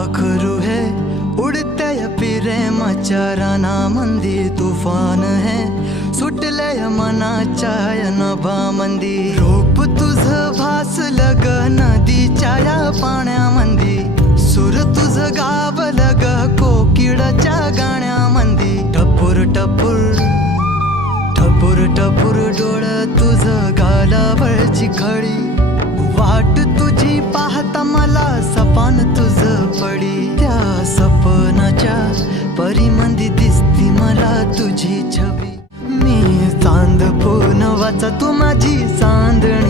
पाखरू है उडते प्रेमाच्या रानामंदी तुफान है सुटलय मनाच्या नभामंदी रूप तुझं भासलं ग नदीच्या या पाण्यामंदी सुर तुझं गावलं ग कोकिळाच्या गाण्यामंदी टपूर टपूर टपूर टपूर डोळं तुझं गालावरची खडी वाट तुझी पाहता मला सपान तुझं पडी त्या सपनाच्या परीमंदी दिसती मला तुझी छबी मी चांद पूनवाचा तू माझी चांदणी